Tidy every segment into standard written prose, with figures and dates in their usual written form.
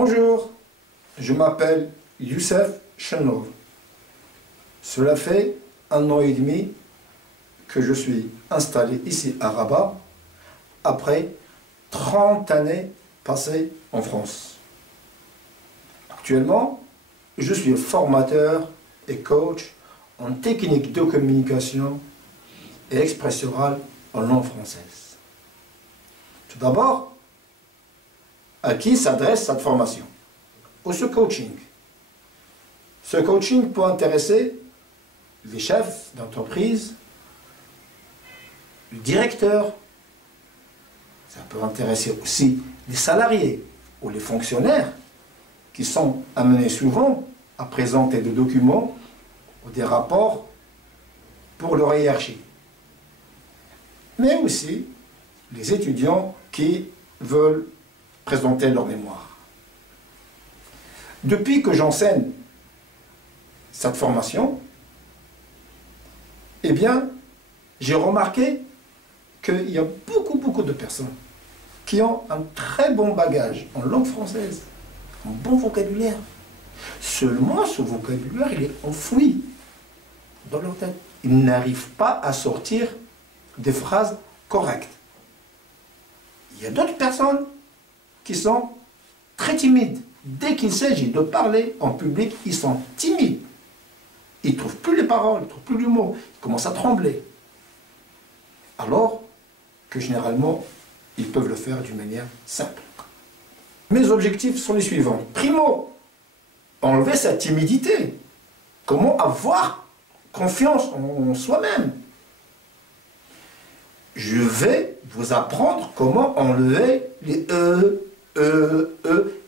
Bonjour, je m'appelle Youssef Chenov. Cela fait 1 an et demi que je suis installé ici à Rabat, après 30 années passées en France. Actuellement, je suis formateur et coach en technique de communication et expression orale en langue française. Tout d'abord, à qui s'adresse cette formation? Ou ce coaching. Ce coaching peut intéresser les chefs d'entreprise, le directeur, ça peut intéresser aussi les salariés ou les fonctionnaires qui sont amenés souvent à présenter des documents ou des rapports pour leur hiérarchie. Mais aussi les étudiants qui veulent présenter leur mémoire. Depuis que j'enseigne cette formation, eh bien, j'ai remarqué qu'il y a beaucoup de personnes qui ont un très bon bagage en langue française, un bon vocabulaire. Seulement, ce vocabulaire, il est enfoui dans leur tête. Ils n'arrivent pas à sortir des phrases correctes. Il y a d'autres personnes qui sont très timides. Dès qu'il s'agit de parler en public, ils sont timides. Ils ne trouvent plus les paroles, ils ne trouvent plus le mot. Ils commencent à trembler. Alors que généralement, ils peuvent le faire d'une manière simple. Mes objectifs sont les suivants. Primo, enlever cette timidité. Comment avoir confiance en soi-même. Je vais vous apprendre comment enlever les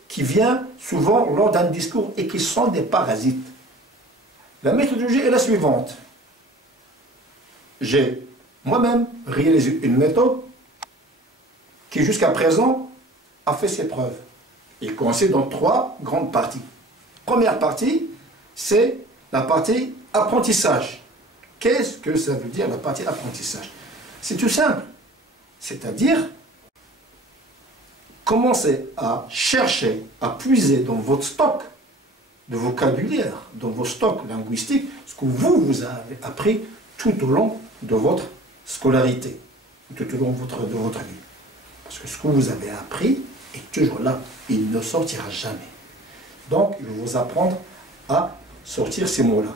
qui viennent souvent lors d'un discours et qui sont des parasites. La méthodologie est la suivante. J'ai moi-même réalisé une méthode qui jusqu'à présent a fait ses preuves. Il consiste dans 3 grandes parties. Première partie, c'est la partie apprentissage. Qu'est-ce que ça veut dire la partie apprentissage? C'est tout simple. C'est-à-dire, commencez à chercher, à puiser dans votre stock de vocabulaire, dans vos stocks linguistiques, ce que vous avez appris tout au long de votre scolarité, tout au long de votre vie. Parce que ce que vous avez appris est toujours là, il ne sortira jamais. Donc, je vais vous apprendre à sortir ces mots-là.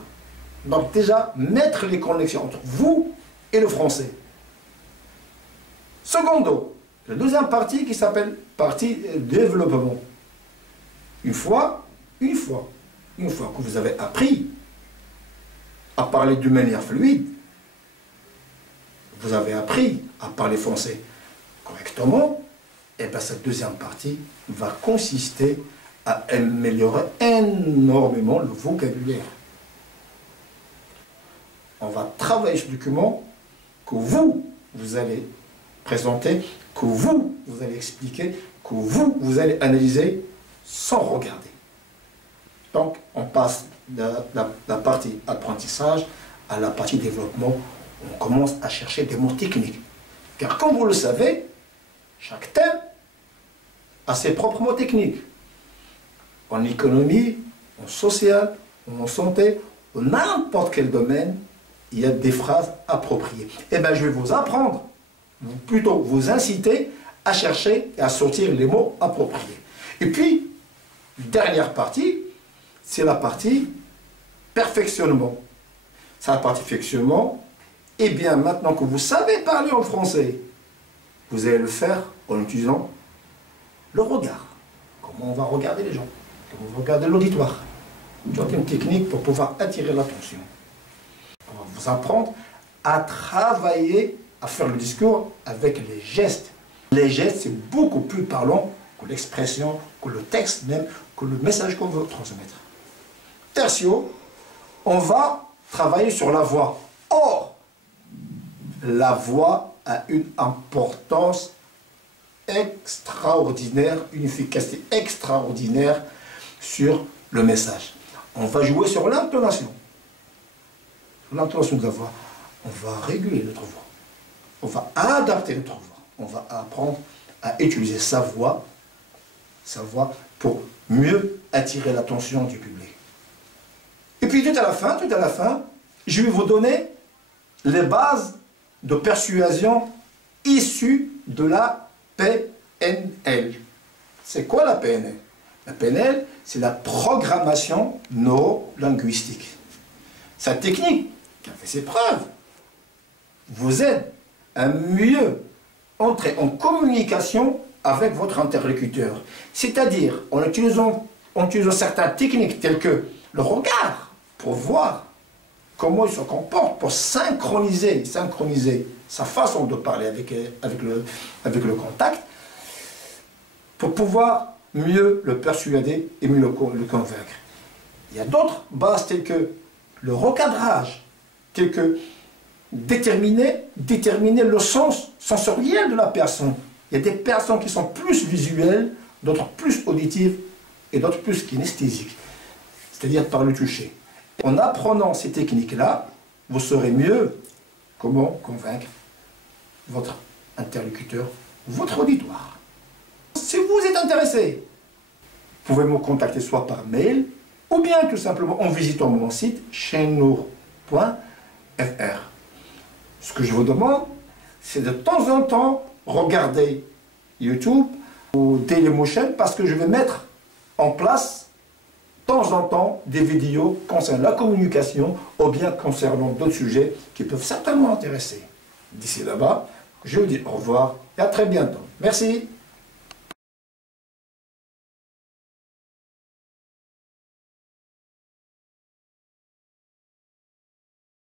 Donc déjà, mettre les connexions entre vous et le français. Secondo, la deuxième partie qui s'appelle partie développement. Une fois que vous avez appris à parler d'une manière fluide, vous avez appris à parler français correctement, et bien cette deuxième partie va consister à améliorer énormément le vocabulaire. On va travailler ce document que vous allez présenter, que vous allez expliquer, que vous allez analyser sans regarder. Donc, on passe de la partie apprentissage à la partie développement. On commence à chercher des mots techniques. Car comme vous le savez, chaque thème a ses propres mots techniques. En économie, en social, en santé, en n'importe quel domaine, il y a des phrases appropriées. Eh bien, je vais vous apprendre, plutôt vous inciter à chercher et à sortir les mots appropriés. Et puis, dernière partie, c'est la partie perfectionnement. C'est la partie perfectionnement. Eh bien, maintenant que vous savez parler en français, vous allez le faire en utilisant le regard. Comment on va regarder les gens, comment on va regarder l'auditoire. C'est une technique pour pouvoir attirer l'attention. On va vous apprendre à travailler, à faire le discours avec les gestes. Les gestes, c'est beaucoup plus parlant que l'expression, que le texte même, que le message qu'on veut transmettre. Tertio, on va travailler sur la voix. Or, la voix a une importance extraordinaire, une efficacité extraordinaire sur le message. On va jouer sur l'intonation. L'intonation de la voix. On va réguler notre voix. On va adapter notre voix. On va apprendre à utiliser sa voix pour mieux attirer l'attention du public. Et puis tout à la fin, je vais vous donner les bases de persuasion issues de la PNL. C'est quoi la PNL? La PNL, c'est la programmation neuro-linguistique. Sa technique, qui a fait ses preuves, vous aide à mieux entrer en communication avec votre interlocuteur. C'est-à-dire en utilisant certaines techniques telles que le regard, pour voir comment il se comporte, pour synchroniser sa façon de parler avec le contact, pour pouvoir mieux le persuader et mieux le convaincre. Il y a d'autres bases telles que le recadrage, telles que déterminer le sens sensoriel de la personne. Il y a des personnes qui sont plus visuelles, d'autres plus auditives et d'autres plus kinesthésiques, c'est-à-dire par le toucher. En apprenant ces techniques-là, vous saurez mieux comment convaincre votre interlocuteur, votre auditoire. Si vous êtes intéressé, vous pouvez me contacter soit par mail ou bien tout simplement en visitant mon site chainnour.fr. Ce que je vous demande, c'est de temps en temps regarder YouTube ou Dailymotion parce que je vais mettre en place de temps en temps des vidéos concernant la communication ou bien concernant d'autres sujets qui peuvent certainement intéresser. D'ici là-bas, je vous dis au revoir et à très bientôt. Merci.